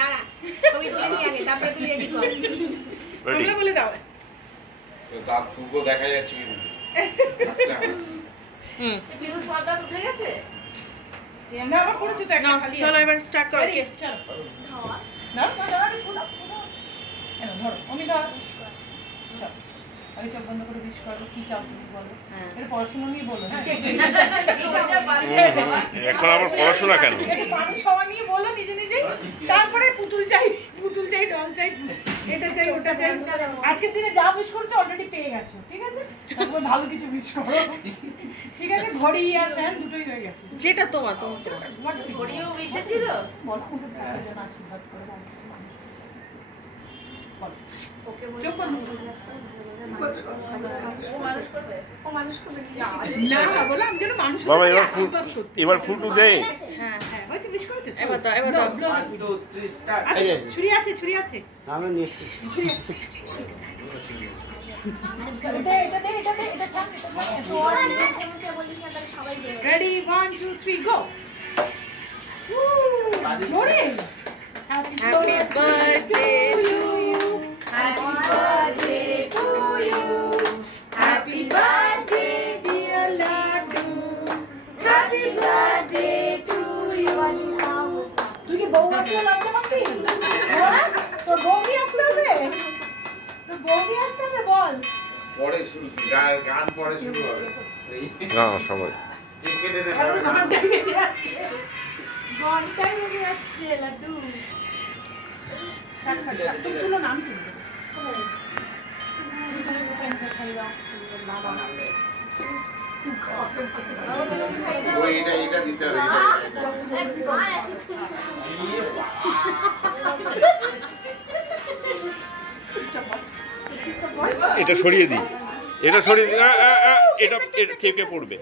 দাঁড়া ছবি তুলে নিয়ে আগে তারপরে তুই রেডি কর রেডি বলে দাও তো দাঁত ফুকো দেখা যাচ্ছে কিন্তু বিরু সর্দা উঠে গেছে না আবার করেছি তো একটা খালি চলো এবার স্টার্ট করো চলো খাওয়া না না আরে শোনা এনো ধরো আমি ধর চল আগে চোখ বন্ধ করে বিশ করো কি চাও তুমি বলো এর পড়াশোনা নিয়ে বলো হ্যাঁ এখন আবার পড়াশোনা কেন এটা পানি খাওয়া নিয়ে বলো নিজে নিজে তারপরে পুতুল চাই ডল চাই এটা চাই ওটা চাই আজকের দিনে যা উইশ করেছো অলরেডি পেয়ে গেছো ঠিক আছে তারপর ভালো কিছু উইশ করো ঠিক আছে ঘড়ি আর ফ্যান দুটোই হয়ে গেছে যেটা তোমার ঘড়িও উইশে ছিল ওকে বল মানুষ করবে ও মানুষ করবে না বললাম যেন মানুষ বাবা এবার ফুটু দে হ্যাঁ হ্যাঁ হয়েছে বিশ করেছো এবার দাও 1 2 3 স্টার্ট আচ্ছা ছুরি আছে আমরা নিচ্ছি ছুরি আছে এটা ছাড় রেডি 1 2 3 গো জোরে happy birthday to you happy birthday to you happy birthday dear Laddu happy birthday to you তুই কি বউ আজকে লাগতে পারবি তোর বউই আসতে হবে বল পরে শুরু গান পরে শুরু হবে না সবাই কেটে দে ঘন্টায় বেজে যাচ্ছে লাড্ডু তুলো নাম তুলো এটা দিতে হবে এটা সরিয়ে দিই এটা কে পড়বে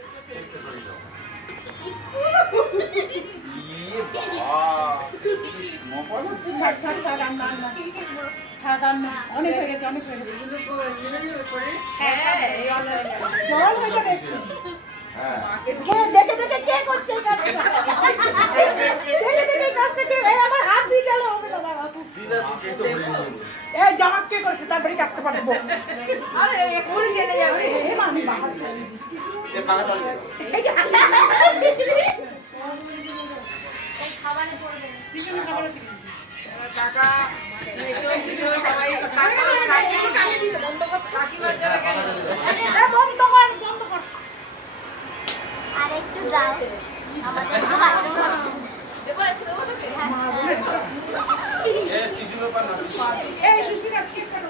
অনেক হয়ে গেছে জল হয়ে যাবে দেখে কে করছে দেখে কাজটা কে আমার হাত দিয়ে গেল হবে না বাবু এই জামাক কে করছে তারপরে কাজটা পারবো আরে এক্ষুনি জেনে যাবে আমি বাহার খাবারে পড়বে খাবার টাকা সবাই কাকিমার জন্য বন্ধ কর আরেকটু দাও আমাদের এই সুস্মিতা কেক কাটো